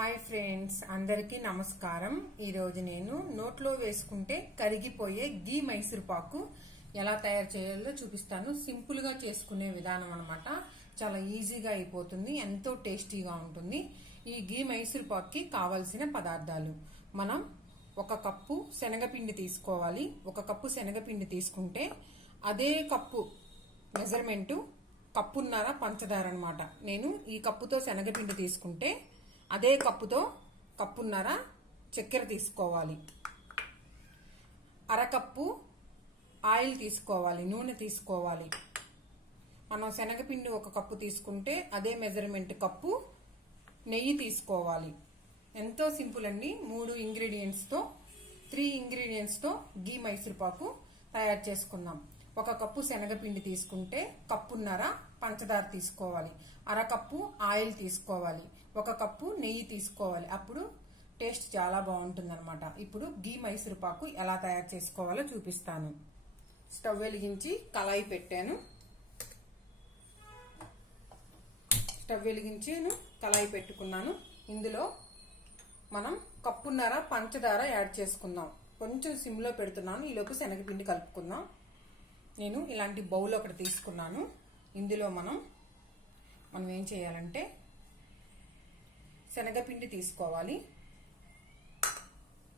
Hi friends, అందరికీ నమస్కారం. ఈరోజు నేను నోట్లో వేసుకుంటే కరిగిపోయే గీ మైసూర్ పాకు ఎలా తయారు చేయాలో చూపిస్తాను. సింపుల్గా చేసుకునే విధానం అనమాట. చాలా ఈజీగా అయిపోతుంది, ఎంతో టేస్టీగా ఉంటుంది. ఈ గీ మైసూర్ పాక్కి కావలసిన పదార్థాలు: మనం 1 కప్పు శనగపిండి తీసుకోవాలి. 1 కప్పు శనగపిండి తీసుకుంటే అదే కప్పు మెజర్మెంటు కప్పున్నర పంచదార అనమాట. నేను ఈ కప్పుతో శనగపిండి తీసుకుంటే అదే కప్పుతో కప్పున్నర చక్కెర తీసుకోవాలి. అరకప్పు ఆయిల్ తీసుకోవాలి, నూనె తీసుకోవాలి. మనం శనగపిండి 1 కప్పు తీసుకుంటే అదే మెజర్మెంట్ కప్పు నెయ్యి తీసుకోవాలి. ఎంతో సింపుల్ అండి. 3 ఇంగ్రీడియంట్స్తో గీ మైసూర్ పాకు తయారు చేసుకుందాం. 1 కప్పు శనగపిండి తీసుకుంటే కప్పున్నర పంచదార తీసుకోవాలి. అరకప్పు ఆయిల్ తీసుకోవాలి. 1 కప్పు నెయ్యి తీసుకోవాలి. అప్పుడు టేస్ట్ చాలా బాగుంటుంది అనమాట. ఇప్పుడు గీ మైసూర్ పాకు ఎలా తయారు చేసుకోవాలో చూపిస్తాను. స్టవ్ వెలిగించి కళాయి పెట్టాను. కళాయి పెట్టుకున్నాను. ఇందులో మనం కప్పున్నర పంచదార యాడ్ చేసుకుందాం. కొంచెం సిమ్లో పెడుతున్నాను. ఈలోపు శనగపిండి కలుపుకుందాం. నేను ఇలాంటి బౌల్ ఒకటి తీసుకున్నాను. ఇందులో మనం ఏం చేయాలంటే శనగపిండి తీసుకోవాలి.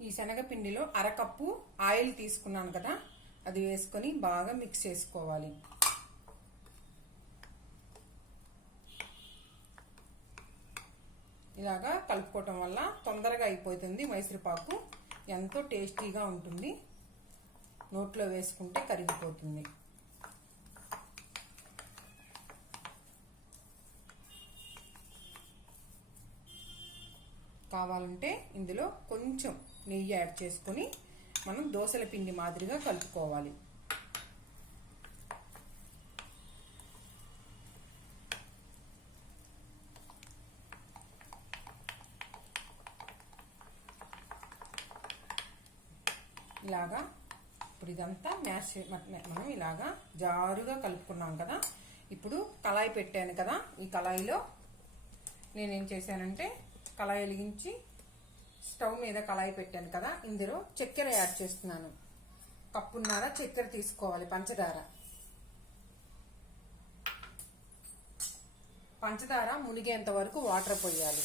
ఈ శనగపిండిలో అరకప్పు ఆయిల్ తీసుకున్నాను కదా, అది వేసుకొని బాగా మిక్స్ చేసుకోవాలి. ఇలాగా కలుపుకోవటం వల్ల తొందరగా అయిపోతుంది మైసూర్ పాకు. ఎంతో టేస్టీగా ఉంటుంది. నోట్లో వేసుకుంటే కరిగిపోతుంది. కావాలంటే ఇందులో కొంచెం నెయ్యి యాడ్ చేసుకొని మనం దోసల పిండి మాదిరిగా కలుపుకోవాలి. ఇలాగా ఇప్పుడు ఇదంతా మనం ఇలాగా జారుగా కలుపుకున్నాం కదా. ఇప్పుడు కళాయి పెట్టాను కదా, ఈ కళాయిలో నేనేం చేశానంటే కళాయి వెలిగించి స్టవ్ మీద కళాయి పెట్టాను కదా, ఇందులో చక్కెర యాడ్ చేస్తున్నాను. కప్పున్నర చక్కెర తీసుకోవాలి. పంచదార మునిగేంత వరకు వాటర్ పోయాలి.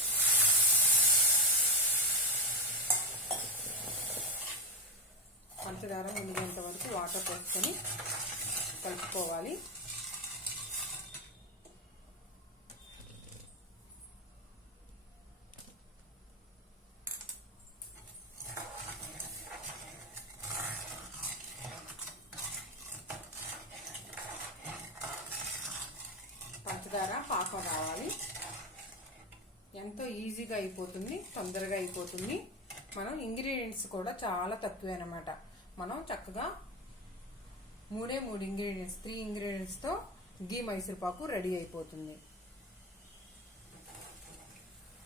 పంచదార మునిగేంత వరకు వాటర్ పోసుకొని కలుపుకోవాలి. పంచదార పాకం రావాలి. ఎంతో ఈజీగా అయిపోతుంది, తొందరగా అయిపోతుంది. మనం ఇంగ్రీడియంట్స్ కూడా చాలా తక్కువే అన్నమాట. మనం చక్కగా 3 ఇంగ్రీడియంట్స్తో గీ మైసూర్ పాకు రెడీ అయిపోతుంది.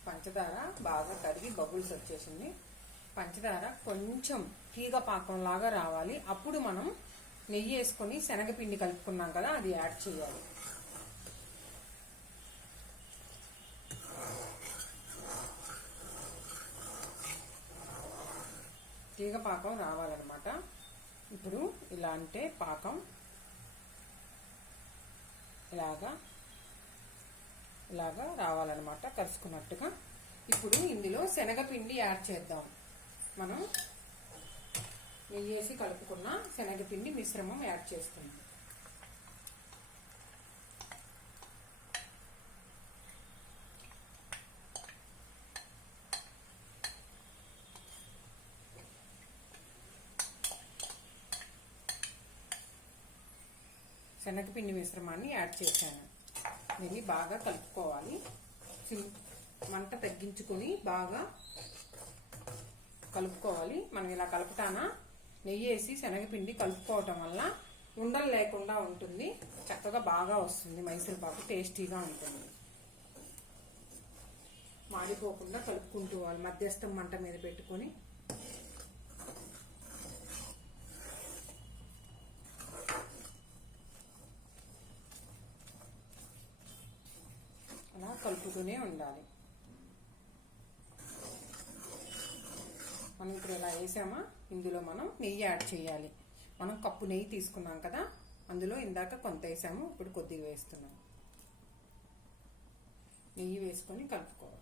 పంచదార బాగా కరిగి బబుల్స్ వచ్చేసింది. పంచదార కొంచెం తీగ పాకం లాగా రావాలి. అప్పుడు మనం నెయ్యి వేసుకొని శనగపిండి కలుపుకున్నాం కదా, అది యాడ్ చేయాలి. తీగ పాకం రావాలన్నమాట. ఇప్పుడు ఇలా అంటే పాకం ఇలాగా రావాలన్నమాట, కలుసుకున్నట్టుగా. ఇప్పుడు ఇందులో శనగపిండి యాడ్ చేద్దాం. మనం నెయ్యి వేసి కలుపుకున్న శనగపిండి మిశ్రమం యాడ్ చేసుకుందాం. శనగపిండి మిశ్రమాన్ని యాడ్ చేశాను. దీన్ని బాగా కలుపుకోవాలి. మంట తగ్గించుకొని బాగా కలుపుకోవాలి. మనం ఇలా కలుపుతానా నెయ్యి వేసి శనగపిండి కలుపుకోవటం వల్ల ఉండలు లేకుండా ఉంటుంది. చక్కగా బాగా వస్తుంది మైసూర్ పాకు, టేస్టీగా ఉంటుంది. మాడిపోకుండా కలుపుకుంటూ వాళ్ళు మధ్యస్థం మంట మీద పెట్టుకొని కలుపుతూనే ఉండాలి. మనం ఇప్పుడు ఇలా వేసామా, ఇందులో మనం నెయ్యి యాడ్ చేయాలి. మనం కప్పు నెయ్యి తీసుకున్నాం కదా, అందులో ఇందాక కొంత వేసాము, ఇప్పుడు కొద్దిగా వేస్తున్నాం. నెయ్యి వేసుకొని కలుపుకోవాలి.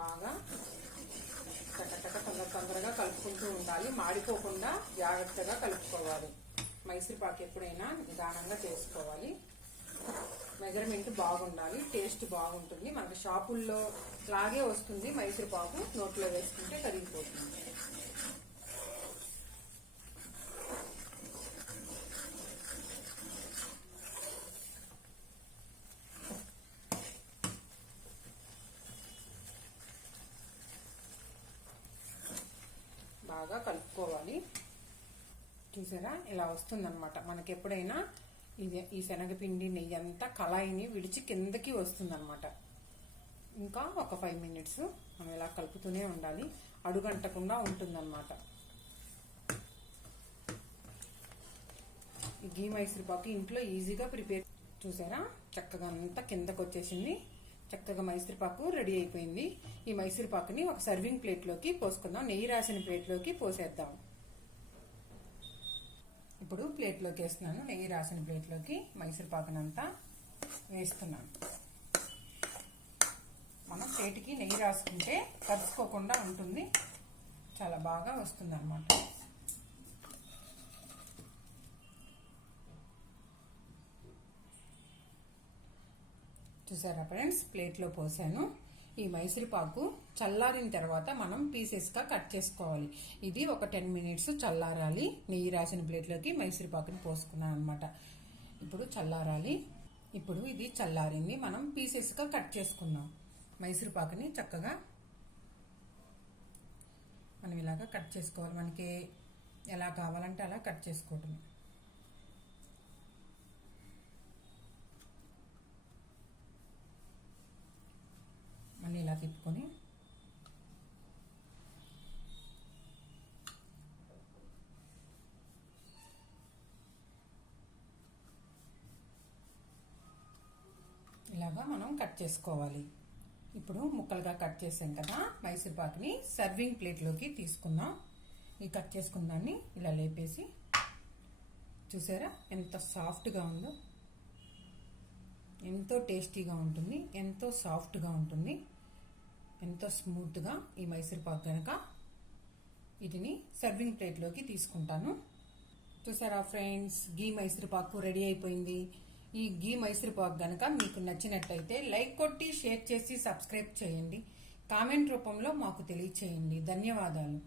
బాగా తొందరగా కలుపుకుంటూ ఉండాలి, మాడిపోకుండా జాగ్రత్తగా కలుపుకోవాలి. మైసూర్పాకు ఎప్పుడైనా నిదానంగా చేసుకోవాలి. మెజర్మెంట్ బాగుండాలి, టేస్ట్ బాగుంటుంది. మనకి షాపుల్లో లాగే వస్తుంది మైసూర్పాకు, నోట్లో వేసుకుంటే కరిగిపోతుంది. బాగా కలుపుకోవాలి. చూసారా, ఇలా వస్తుందన్నమాట. మనకి ఎప్పుడైనా ఈ శనగపిండి నెయ్యి అంతా కళాయిని విడిచి కిందకి వస్తుందన్నమాట. ఇంకా ఒక 5 మినిట్స్ మనం ఇలా కలుపుతూనే ఉండాలి, అడుగంటకుండా ఉంటుందన్నమాట. ఈ గీ మైసూర్పాకు ఇంట్లో ఈజీగా ప్రిపేర్. చూసారా, చక్కగా అంతా కిందకు వచ్చేసింది. చక్కగా మైసూర్పాకు రెడీ అయిపోయింది. ఈ మైసూర్పాకుని ఒక సర్వింగ్ ప్లేట్లోకి పోసుకుందాం. నెయ్యి రాసిన ప్లేట్లోకి పోసేద్దాం. ఇప్పుడు ప్లేట్లోకి వేస్తున్నాను. నెయ్యి రాసిన ప్లేట్లోకి మైసూర్పాకునంతా వేస్తున్నాను. మనం ప్లేట్కి నెయ్యి రాసుకుంటే కరుచుకోకుండా ఉంటుంది, చాలా బాగా వస్తుంది అన్నమాట. చూసారా ఫ్రెండ్స్, ప్లేట్లో పోసాను. ఈ మైసూర్పాకు చల్లారిన తర్వాత మనం పీసెస్గా కట్ చేసుకోవాలి. ఇది ఒక 10 మినిట్స్ చల్లారాలి. నెయ్యి రాసిన ప్లేట్లోకి మైసూర్పాకుని పోసుకున్నాను అనమాట. ఇప్పుడు చల్లారాలి. ఇప్పుడు ఇది చల్లారింది, మనం పీసెస్గా కట్ చేసుకున్నాం. మైసూర్పాకుని చక్కగా మనం ఇలాగా కట్ చేసుకోవాలి. మనకి ఎలా కావాలంటే అలా కట్ చేసుకోవటం. మళ్ళీ ఇలా తిప్పుకొని ఇలాగా మనం కట్ చేసుకోవాలి. ఇప్పుడు ముక్కలుగా కట్ చేసాం కదా మైసూర్పాకుని, సర్వింగ్ ప్లేట్లోకి తీసుకుందాం. ఈ కట్ చేసుకున్న దాన్ని ఇలా లేపేసి, చూసారా ఎంత సాఫ్ట్గా ఉందో, ఎంతో టేస్టీగా ఉంటుంది, ఎంతో సాఫ్ట్గా ఉంటుంది, ఎంతో స్మూత్గా ఈ మైసూర్పాకు కనుక. వీటిని సర్వింగ్ ప్లేట్లోకి తీసుకుంటాను. చూసారా ఫ్రెండ్స్, గీ మైసూర్పాకు రెడీ అయిపోయింది. ఈ గీ మైసూర్పాకు కనుక మీకు నచ్చినట్టయితే లైక్ కొట్టి, షేర్ చేసి, సబ్స్క్రైబ్ చేయండి. కామెంట్ రూపంలో మాకు తెలియచేయండి. ధన్యవాదాలు.